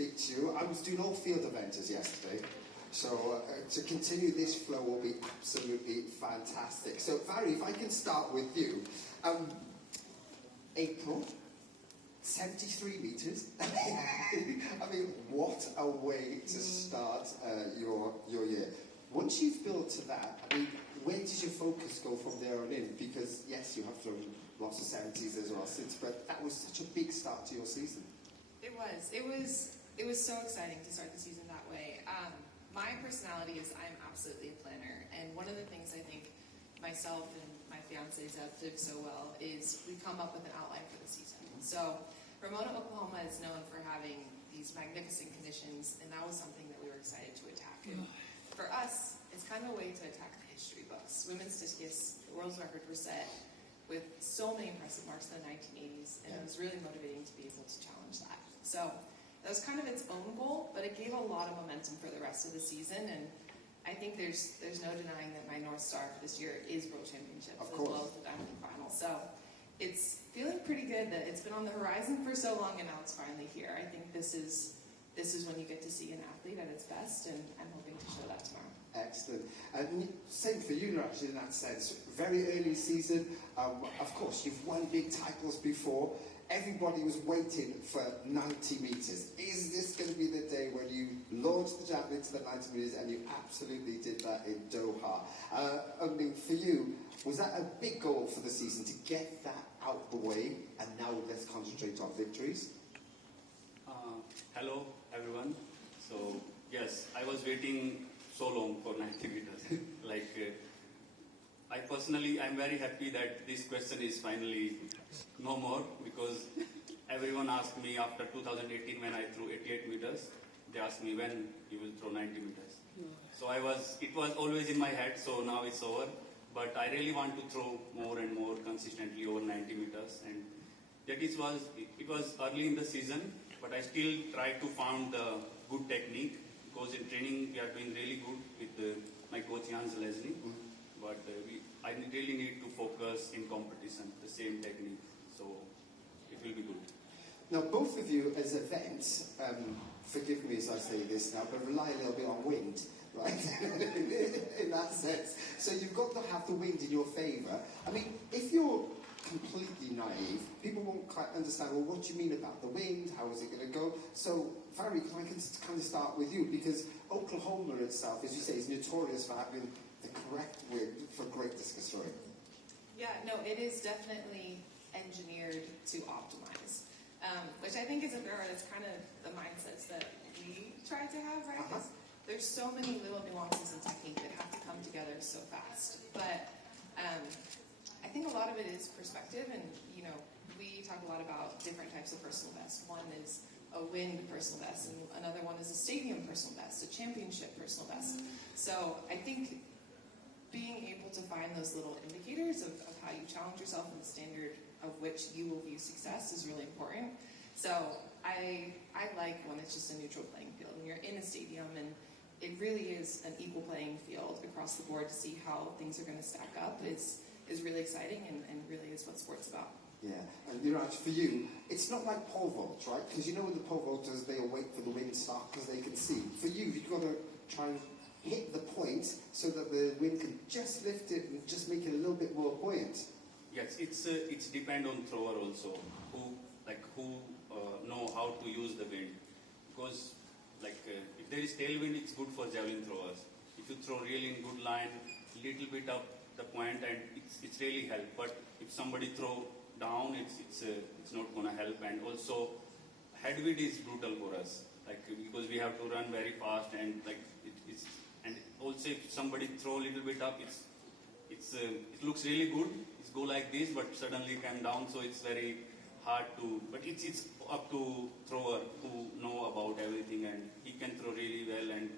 speak to you. I was doing all field events yesterday, so to continue this flow will be absolutely fantastic. So, Valarie, if I can start with you. April, 73 meters. I mean, what a way to start your year. Once you've built to that, I mean, where does your focus go from there on in? Because, yes, you have thrown lots of 70s as well since, but that was such a big start to your season. It was so exciting to start the season that way. My personality is I'm absolutely a planner, and one of the things I think myself and my fiance Zeb did so well is we come up with an outline for the season. So Ramona, Oklahoma is known for having these magnificent conditions, and that was something that we were excited to attack. And for us, it's kind of a way to attack the history books. Women's discus, the world's record was set with so many impressive marks in the 1980s, and it was really motivating to be able to challenge that. So that was kind of its own goal, but it gave a lot of momentum for the rest of the season, and I think there's no denying that my North Star for this year is World Championships as well as the Diamond Final. So it's feeling pretty good that it's been on the horizon for so long and now it's finally here. I think this is when you get to see an athlete at its best, and I'm hoping to show that tomorrow. Excellent. And same for you, Neeraj, in that sense. Very early season. Of course, you've won big titles before. Everybody was waiting for 90 meters. Is this going to be the day when you launch the javelin to the 90 meters? And you absolutely did that in Doha. I mean, for you, was that a big goal for the season to get that out the way? And now let's concentrate on victories. Hello, everyone. So, yes, I was waiting so long for 90 meters. I'm very happy that this question is finally no more, because everyone asked me after 2018 when I threw 88 meters, they asked me when you will throw 90 meters. So it was always in my head, so now it's over. But I really want to throw more and more consistently over 90 meters. And it was early in the season, but I still try to find the good technique, because in training we are doing really good with my coach Jans Leslie. But I really need to focus in competition, the same technique, so it will be good. Now, both of you as events, forgive me as I say this now, but rely a little bit on wind, right? in that sense. So you've got to have the wind in your favour. I mean, if you're completely naive, people won't quite understand, well, what do you mean about the wind? How is it going to go? So, Valarie, I can kind of start with you, because Oklahoma itself, as you say, is notorious for having the correct wind for great discus throwing. Yeah, no, it is definitely engineered to optimize, which I think is it's kind of the mindsets that we try to have, right? There's so many little nuances in technique that have to come together so fast. But I think a lot of it is perspective, and we talk a lot about different types of personal best. One is a wind personal best, and another one is a stadium personal best, a championship personal best. So I think being able to find those little indicators of how you challenge yourself and the standard of which you will view success is really important. So I like when it's just a neutral playing field, when you're in a stadium and it really is an equal playing field across the board to see how things are going to stack up is really exciting and really is what sport's about. Yeah, and Neeraj, for you, it's not like pole vaults, right? Because you know with the pole vaulters, they'll wait for the wind to start because they can see. For you, you've got to try and hit the point so that the wind can just lift it and just make it a little bit more buoyant. Yes, it's depend on thrower also, who know how to use the wind. Because if there is tailwind, it's good for javelin throwers. If you throw really in good line, little bit up the point, and it's really help. But if somebody throw down, it's not gonna help. And also, headwind is brutal for us, because we have to run very fast, and and also if somebody throw a little bit up, it looks really good. It's go like this, but suddenly come down, so it's very hard to. But it's up to thrower who know about everything, and he can throw really well. And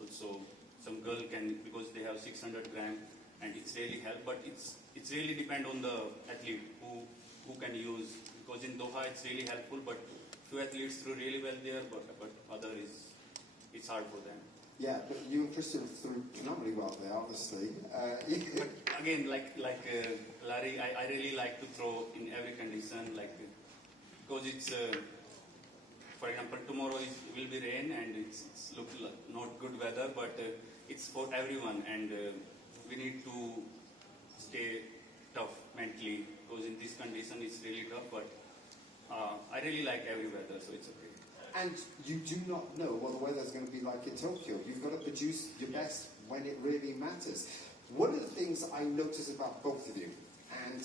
also some girl can, because they have 600 gram, and it's really help. But it's really depend on the athlete who can use. Because in Doha it's really helpful, but few athletes threw really well there, but other it's hard for them. Yeah, but you and Christian threw phenomenally well there, obviously. But again, Valarie, I really like to throw in every condition, because it's, for example, tomorrow will be rain and it's look like not good weather, but it's for everyone, and we need to stay tough mentally, because in this condition it's really tough, but I really like every weather, so it's okay. And you do not know what the weather's going to be like in Tokyo. You've got to produce your best when it really matters. One of the things I notice about both of you, and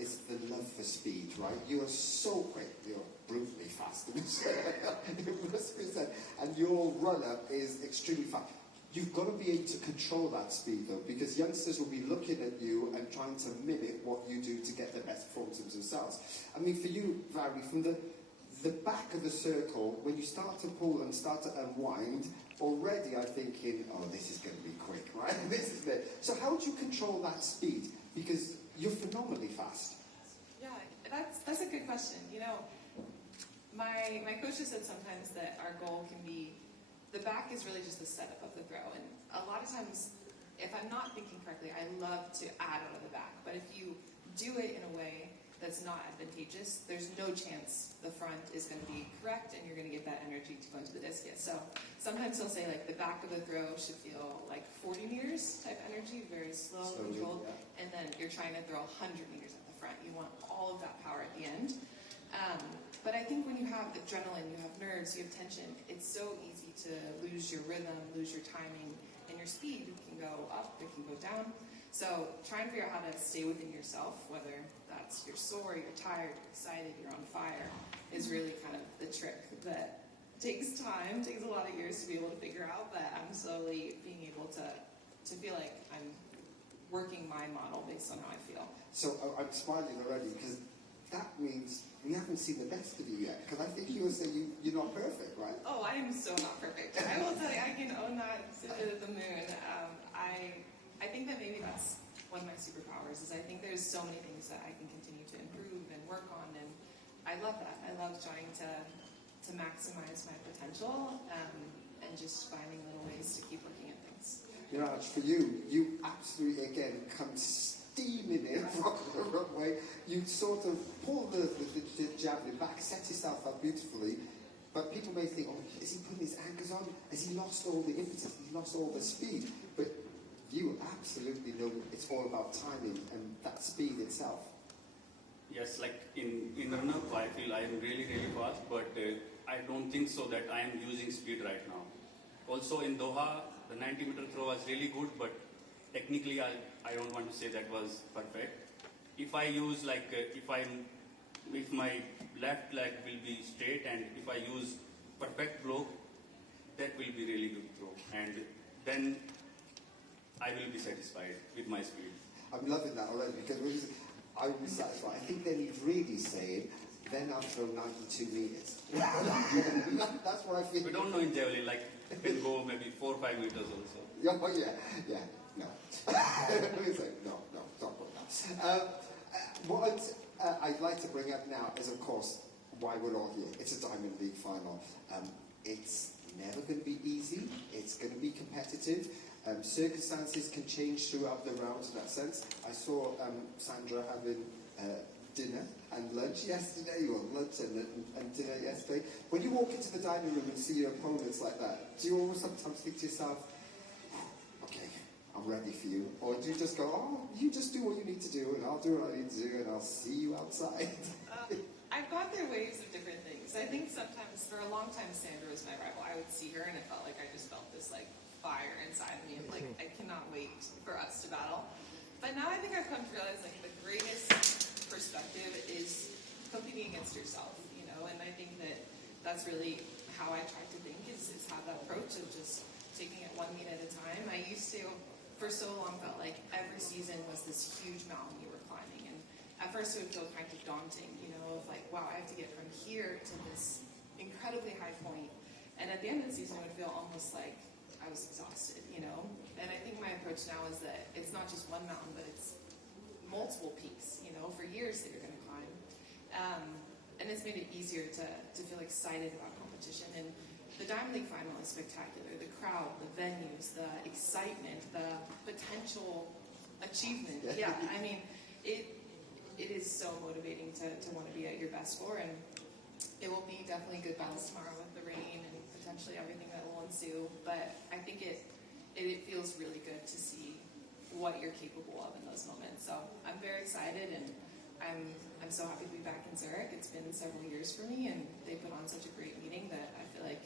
is the love for speed, right? You are so quick. You're brutally fast. It must be said. And your run-up is extremely fast. You've got to be able to control that speed, though, because youngsters will be looking at you and trying to mimic what you do to get the best performances themselves. I mean, for you, Valarie, from the back of the circle, when you start to pull and start to unwind, already I'm thinking, oh, this is going to be quick, right? This is it. So how do you control that speed? Because you're phenomenally fast. Yeah, that's a good question. You know, my coach has said sometimes that our goal can be, the back is really just the setup of the throw. And a lot of times, if I'm not thinking correctly, I love to add out of the back. But if you do it in a way that's not advantageous, there's no chance the front is going to be correct and you're going to get that energy to go into the discus. So sometimes he'll say like the back of the throw should feel like 40 meters type energy, very slow, controlled, yeah. And then you're trying to throw 100 meters at the front. You want all of that power at the end. But I think when you have adrenaline, you have nerves, you have tension, it's so easy to lose your rhythm, lose your timing, and your speed can go up, it can go down. So try and figure out how to stay within yourself, whether that's you're sore, you're tired, you're excited, you're on fire, is really kind of the trick that takes time, takes a lot of years to be able to figure out, but I'm slowly being able to feel like I'm working my model based on how I feel. So I'm smiling already, because that means we haven't seen the best of you yet, because I think you will say you're not perfect, right? Oh, I am so not perfect. I will tell you, I can own that to the moon. I think that maybe that's one of my superpowers, is I think there's so many things that I can continue to improve and work on, and I love that. I love trying to maximize my potential and just finding little ways to keep looking at things. Neeraj, for you absolutely, again, come steaming in from the runway. You sort of pull the javelin back, set yourself up beautifully, but people may think, oh, is he putting his anchors on? Has he lost all the impetus? Has he lost all the speed? But you absolutely know it's all about timing and that speed itself. Yes, like in run-up, I feel I am really, really fast, but I don't think so that I am using speed right now. Also in Doha, the 90-meter throw was really good, but technically I don't want to say that was perfect. If I use like, if my left leg will be straight and if I use perfect blow, that will be really good throw. And then I will be satisfied with my speed. I'm loving that already, because I will be satisfied. I think then he's really saying, then I'll throw 92 meters. That's what I feel. We don't know in javelin, like it can go maybe 4 or 5 meters also. Oh, yeah, no. no, don't put that. What I'd like to bring up now is, of course, why we're all here. It's a Diamond League final. It's never going to be easy. It's going to be competitive. Circumstances can change throughout the rounds in that sense. I saw Sandra having dinner and lunch yesterday, or lunch and dinner yesterday. When you walk into the dining room and see your opponents like that, do you always sometimes think to yourself, okay, I'm ready for you? Or do you just go, oh, you just do what you need to do, and I'll do what I need to do, and I'll see you outside? I've gone through waves of different things. I think sometimes, for a long time, Sandra was my rival. I would see her, and it felt like I just felt this, like, fire inside of me, and like I cannot wait for us to battle. But now I think I've come to realize like the greatest perspective is competing against yourself, you know, and I think that that's really how I try to think, is have that approach of just taking it one meet at a time. I used to, for so long, felt like every season was this huge mountain you were climbing, and at first it would feel kind of daunting, you know, of like, wow, I have to get from here to this incredibly high point, and at the end of the season it would feel almost like I was exhausted, you know? And I think my approach now is that it's not just one mountain, but it's multiple peaks, you know, for years that you're going to climb. And it's made it easier to feel excited about competition. And the Diamond League final is spectacular. The crowd, the venues, the excitement, the potential achievement. Yeah, I mean, it is so motivating to want to be at your best for. And it will be definitely good battles tomorrow with the rain and potentially everything that will ensue. But I think it feels really good to see what you're capable of in those moments. So I'm very excited, and I'm so happy to be back in Zurich. It's been several years for me, and they put on such a great meeting that I feel like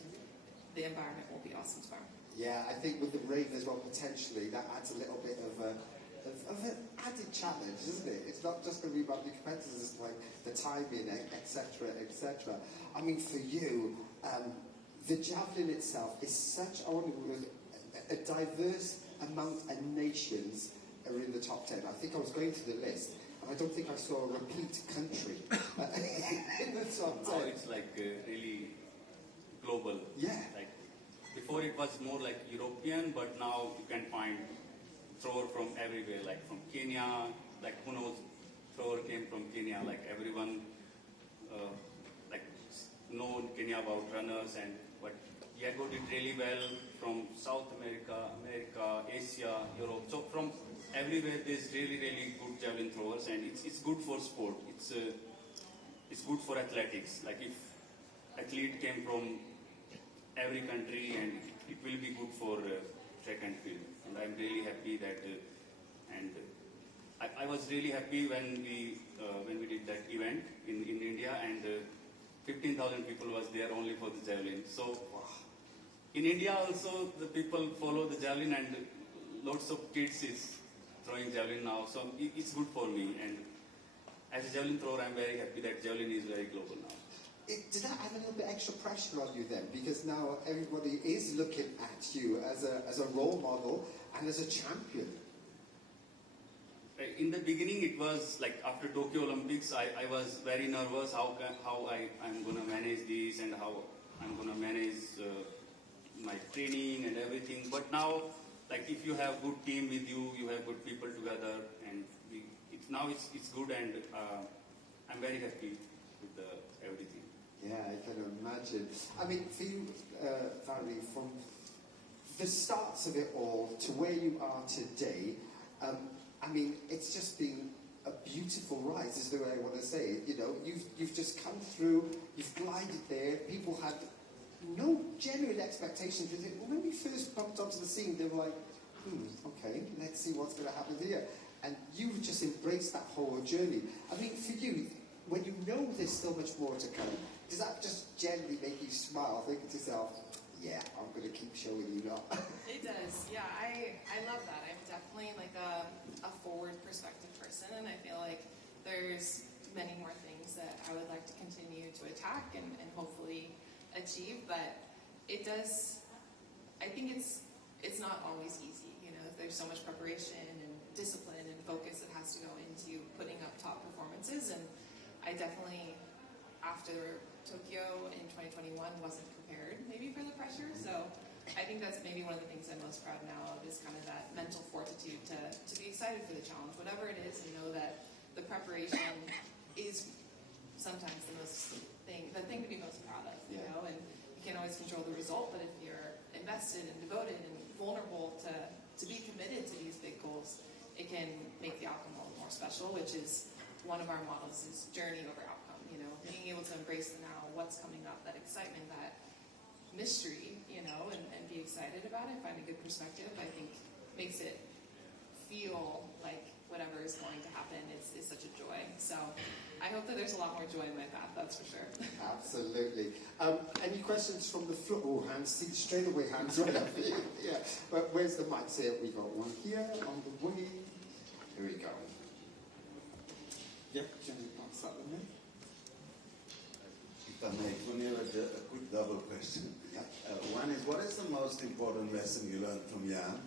the environment will be awesome tomorrow. Yeah, I think with the rain as well, potentially, that adds a little bit of an added challenge, isn't it? It's not just going to be about the competitors, it's like the timing, etc., etc. I mean, for you, the javelin itself is such a diverse amount of nations are in the top 10. I think I was going through the list, and I don't think I saw a repeat country in the top 10. Now it's like really global. Yeah. Like before it was more like European, but now you can find thrower from everywhere, like from Kenya, like who knows, thrower came from Kenya, like everyone like know Kenya about runners, and but Diego did really well from South America, Asia, Europe. So from everywhere there's really good javelin throwers, and it's good for sport. It's good for athletics. Like if athlete came from every country, and it will be good for track and field. And I'm really happy that, I was really happy when we did that event in India, and 15,000 people was there only for the javelin. So in India also the people follow the javelin, and lots of kids is throwing javelin now. So it's good for me, and as a javelin thrower, I'm very happy that javelin is very global now. Did that add a little bit extra pressure on you then? Because now everybody is looking at you as a role model and as a champion. In the beginning, it was like after Tokyo Olympics, I was very nervous how I'm going to manage this, and how I'm going to manage my training and everything. But now, like if you have good team with you, you have good people together, and it's good, and I'm very happy with everything. Yeah, I can imagine. I mean, for you, Valarie, from the starts of it all to where you are today, I mean, it's just been a beautiful rise, is the way I want to say it. You know, you've just come through, you've glided there. People had no genuine expectations. When we first bumped onto the scene, they were like, okay, let's see what's going to happen here. And you've just embraced that whole journey. I mean, for you, when you know there's still much more to come, does that just generally make you smile, thinking to yourself, yeah, I'm going to keep showing you not? It does, yeah. I love that. I'm definitely like a forward perspective person, and I feel like there's many more things that I would like to continue to attack and hopefully achieve, but it does, I think it's not always easy, you know. There's so much preparation and discipline and focus that has to go into putting up top performances, and I definitely, after Tokyo in 2021, wasn't prepared maybe for the pressure. So I think that's maybe one of the things I'm most proud now of, is kind of that mental fortitude to be excited for the challenge, whatever it is, and know that the preparation is sometimes the thing to be most proud of, you know. And you can't always control the result, but if you're invested and devoted and vulnerable to be committed to these big goals, it can make the outcome a little more special, which is one of our models, is journey over outcome, you know, being able to embrace the now, what's coming up, that excitement, that mystery, you know, and be excited about it, find a good perspective, I think makes it feel like whatever is going to happen is such a joy. So I hope that there's a lot more joy in my path, that's for sure. Absolutely. Any questions from the floor? Oh, hands, see, straight away, hands right up here. Yeah, but where's the mic? Here, we got one here on the way. Here we go. Yeah, can you pass that with me? If I may, for Neeraj, a quick double question. Yeah. One is, what is the most important lesson you learned from Jan?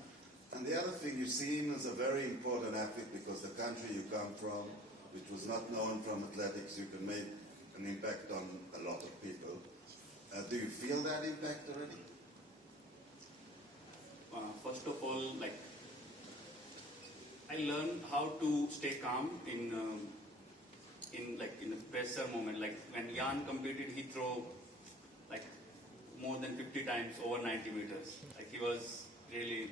And the other thing, you see him as a very important athlete because the country you come from, which was not known from athletics, you can make an impact on a lot of people. Do you feel that impact already? First of all, like, I learned how to stay calm in a pressure moment. Like when Jan competed, he threw like more than 50 times over 90 meters. Like he was really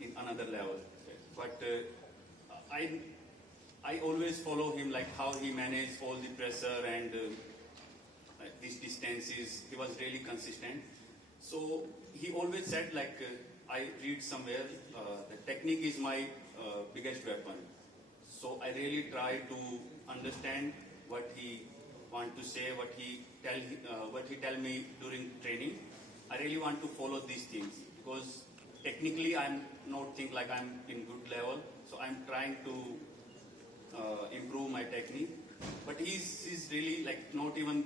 in another level. But I always follow him, like how he managed all the pressure and these distances. He was really consistent. So he always said, like, I read somewhere, the technique is my biggest weapon. So I really try to understand what he want to say, what he tell me during training. I really want to follow these things because technically I'm not think like I'm in good level. So I'm trying to improve my technique. But he's really like not even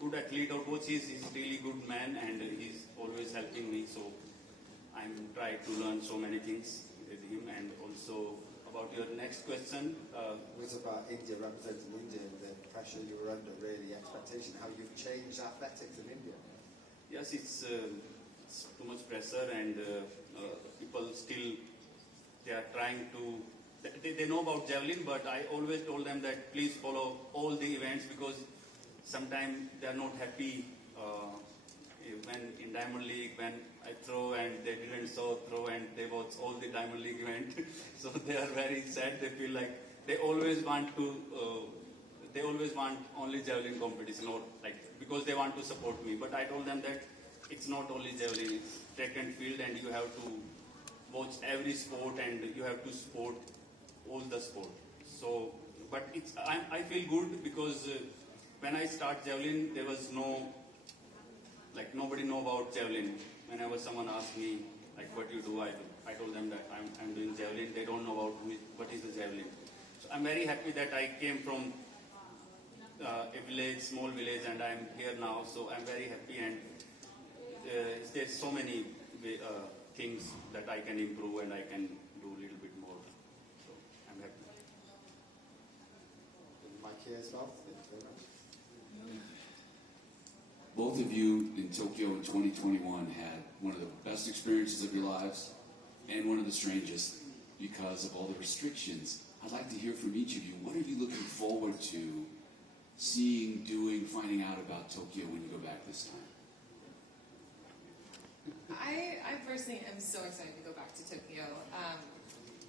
good athlete or coach. He's really good man and he's always helping me. So I'm trying to learn so many things with him. And also about your next question. It was about India, representing India, and the pressure you were under, really, expectation, how you've changed athletics in India. Yes, it's too much pressure and people still, they are trying to, they know about javelin, but I always told them that please follow all the events because sometimes they are not happy when in Diamond League, when I throw and they didn't throw and they watch all the Diamond League event. So they are very sad, they feel like they always want only javelin competition or like, because they want to support me. But I told them that it's not only javelin, it's track and field and you have to watch every sport and you have to support all the sport. So, but I feel good because when I start javelin, there was nobody know about javelin. Whenever someone asked me, like, what you do, I told them that I'm doing javelin. They don't know about what is the javelin. So I'm very happy that I came from a village, small village, and I'm here now. So I'm very happy and there's so many things that I can improve and I can do a little bit more. So I'm happy. Mike here as well. Thank you very much. Both of you in Tokyo in 2021 had one of the best experiences of your lives and one of the strangest because of all the restrictions. I'd like to hear from each of you. What are you looking forward to seeing, doing, finding out about Tokyo when you go back this time? I personally am so excited to go back to Tokyo.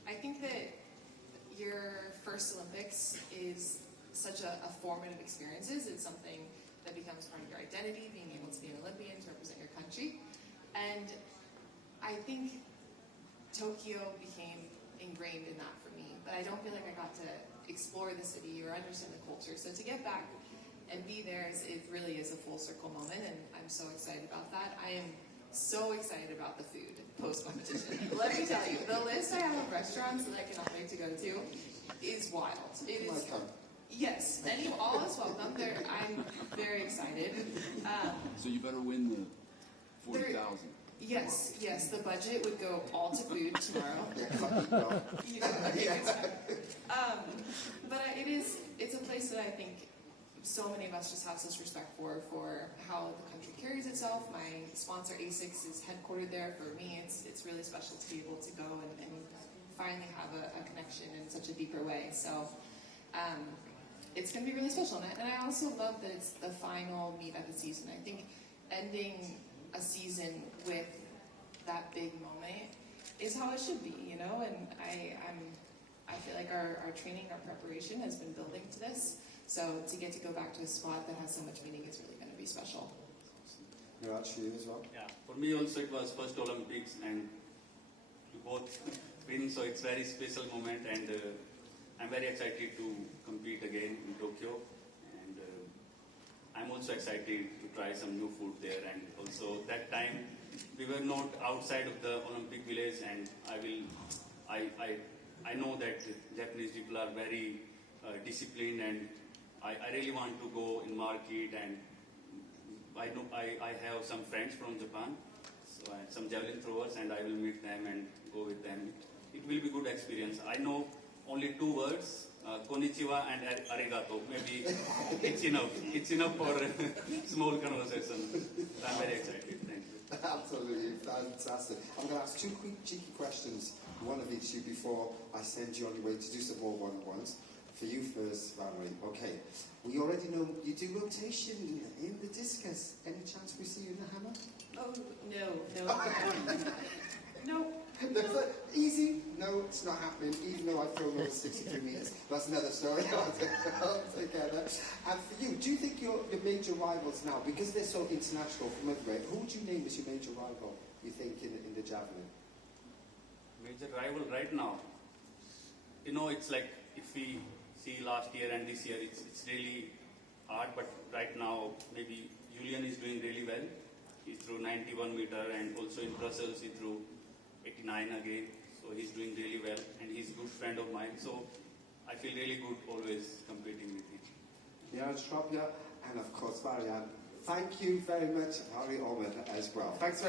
I think that your first Olympics is such a formative experience. It's something that becomes part of your identity, being able to be an Olympian, to represent your country. And I think Tokyo became ingrained in that for me. But I don't feel like I got to explore the city or understand the culture. So to get back and be there, it really is a full circle moment, and I'm so excited about that. I am so excited about the food post-competition. Let me tell you, the list I have of restaurants that I cannot wait to go to is wild. It is. Yes, and you all is welcome. I'm very excited. So you better win the 40,000. Yes, the budget would go all to food tomorrow. But it's a place that I think so many of us just have such respect for how the country carries itself. My sponsor ASICS is headquartered there. For me, it's really special to be able to go and finally have a connection in such a deeper way. So it's going to be really special. And I also love that it's the final meet of the season. I think ending a season with that big moment is how it should be, you know. And I feel like our training, our preparation has been building to this. So to get to go back to a spot that has so much meaning is really going to be special. Neeraj, for you as well? Yeah, for me also it was first Olympics and we both win, so it's very special moment and I'm very excited to compete again in Tokyo. And I'm also excited to try some new food there, and also that time we were not outside of the Olympic village, and I know that Japanese people are very disciplined, and I really want to go in market, and I have some friends from Japan, so some javelin throwers, and I will meet them and go with them. It will be good experience. I know only 2 words, konnichiwa and arigato. Maybe it's enough. It's enough for a small conversation. I'm very excited. Thank you. Absolutely, fantastic. I'm going to ask 2 quick cheeky questions, one of each of you, before I send you on your way to do some more one-on-ones. For you first, Valarie. Okay, we already know you do rotation in the discus. Any chance we see you in the hammer? Oh, no. No. Easy? No, it's not happening, even though I've thrown over 62 metres. That's another story altogether. And for you, do you think your major rivals now, because they're so international from everywhere, who would you name as your major rival, you think, in the javelin? Major rival right now. You know, it's like if we see last year and this year, it's really hard, but right now maybe Julian is doing really well. He threw 91 meter, and also in Brussels he threw 89 again. So he's doing really well, and he's a good friend of mine. So I feel really good always competing with him. Neeraj Chopra, and of course Valarie Allman. Thank you very much, Valarie Allman, as well. Thanks very much.